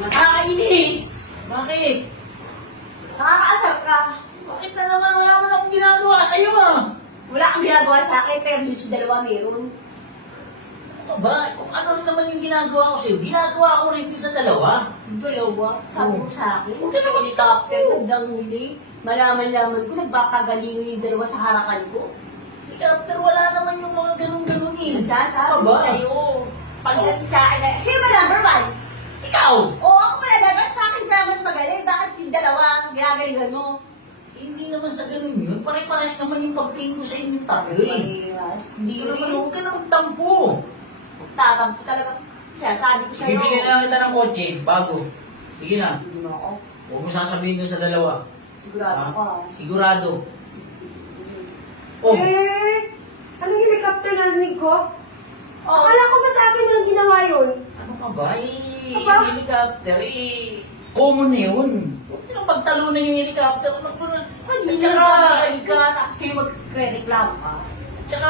Nakakainis! Bakit? Nakakaasar ka. Bakit na naman wala mo akong ginagawa sa'yo ah? Wala kang ginagawa sa akin, pero yung sa dalawa meron. Ano ba? Kung ano rin naman yung ginagawa ko sa'yo, ginagawa ko rin din sa dalawa. Yung dalawa, sabi mo sa akin, Huwag ka naman helicopter, nagdanguli. Malaman-laman ko, nagpapagaling yung dalawa sa harakan ko. Helicopter, wala naman yung mga ganun-ganun eh. Sasabi Aba? ko sa'yo, pagdating sa akin, sino ba number one? Ikaw! Oo, ako pala dapat sa akin ba mas magaling? Bakit yung dalawa ang ginagalingan mo? Eh, hindi naman sa ganun yun. Pare-pares naman yung pagtingin ko sa inyong tatlo eh. Yes, hindi Hindi naman rin. huwag ka na magtampo. Tatang ko talaga. Kaya sabi ko sa'yo. Bibigyan na kita ng kotse, bago. Sige na. Hindi mo ako. Huwag mo sasabihin dun sa dalawa. Sigurado Ha? ka. Sigurado. Oh, Anong helicopter narinig ko? Oh, Akala ko ba sa akin walang ginawa yun? ano ka ba? Eh, Aba? helicopter eh. Common na yun. Huwag nyo pagtalunan yung helicopter. At hindi saka, ka, tapos kayo magre-reklamo ka. tsaka,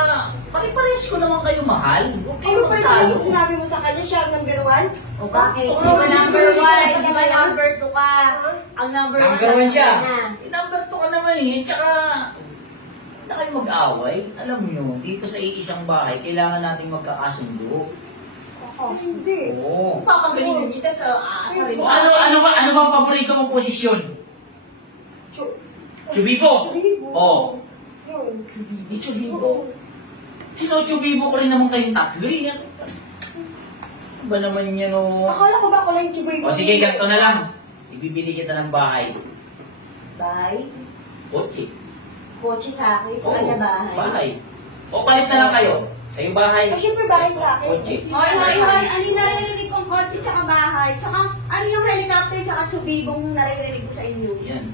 pare-pares ko naman kayo mahal. Huwag kayo Ano pa magtalo. yung sinabi mo sa kanya? Siya ang number one? O bakit? Oo, Di ba kasi number kung one? hindi Di ba ka number two ka? Ang number one. Number one siya. na. Eh, number 2 ka naman eh. Tsaka, na kayo mag-away. Alam nyo, dito sa iisang bahay, kailangan nating magkakasundo. Oh, Hindi. Oo. papagaling kita sa aasarin O, ano bang paborito mong posisyon? Chubibo? Chubibo. Oo. Yun. Chubibo, Chubibo. Sino Chubibo ko rin naman kayong tatlo eh. Ano ba naman yan o? Akala ko ba ako lang yung chubibo? O sige, ganito na lang. Ibibili kita ng bahay. Bye. Kotse. Kotse sa akin, sa Oo, kanya bahay. bahay. O palit na lang kayo. Sa yung bahay. Ay, syempre bahay sa akin. Kotse. Hoy, hoy, hoy! Ano yung naririnig kong kotse tsaka bahay? Tsaka ano yung helicopter tsaka tubibong naririnig ko sa inyo? Yan.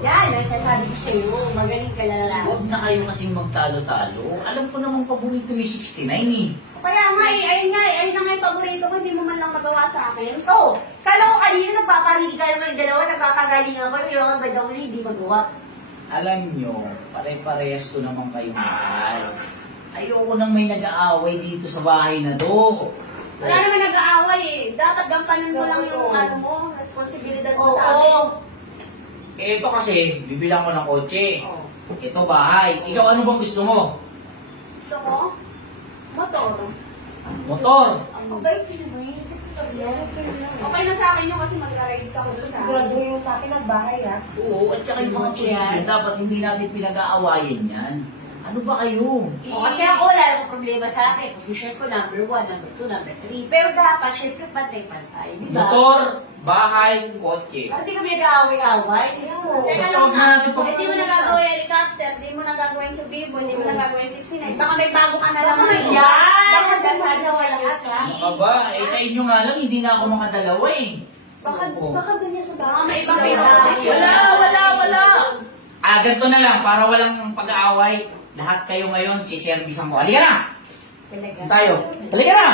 Yan, ay sasabi ko sa iyo. Magaling ka na Huwag na kayo kasing magtalo-talo. Alam ko namang paborito ni 69 eh. Kaya nga eh, ayun nga eh, ayun na nga yung paborito ko, hindi mo man lang magawa sa akin. So, kala ko kanina nagpaparili ka naman yung dalawa, nagpapagalingan ko, yung mga bandang huli, hindi magawa. Alam nyo, pare-parehas ko naman kayo mahal. Ayoko nang may nag-aaway dito sa bahay na to. Wala naman nag-aaway eh. Dapat gampanan mo lang yung ano mo, responsibilidad mo sa akin. Ito kasi, bibilang ko ng kotse. Oo. Ito bahay. Ikaw ano bang gusto mo? Gusto ko? Motor. Motor. Ang bait sila ba yun? Okay na sa akin yun kasi mag-rides ako sa Sigurado yung sa akin ang bahay, ha? Oo, at saka yung mga Kotse yan. posisyon, dapat hindi natin pinag-aawayan yan. Ano ba kayo? O, kasi ako wala namang problema sa akin. Position ko number 1, number 2, number 3. Pero dapat, syempre, pantay-pantay. Di ba? Motor, bahay, kotse. Hindi kami nag-aaway-aaway. Basta huwag na natin pag- Hindi mo nagagawa yung helicopter, hindi mo nagagawa yung tubibo, hindi mo nagagawa yung 69. Baka may bago ka na lang. Baka may ngayon. yan! Baka Baka sabi sabi na ko wala sa ka. Ano ba? Eh sa inyo nga lang, hindi na ako makadalawa eh. Baka ganyan sa Baka bahay. may ibang Wala. posisyon. Wala. Ganito na lang, para walang pag-aaway. Lahat kayo ngayon, si service ko. Halika na! Talaga. Tayo. Halika na!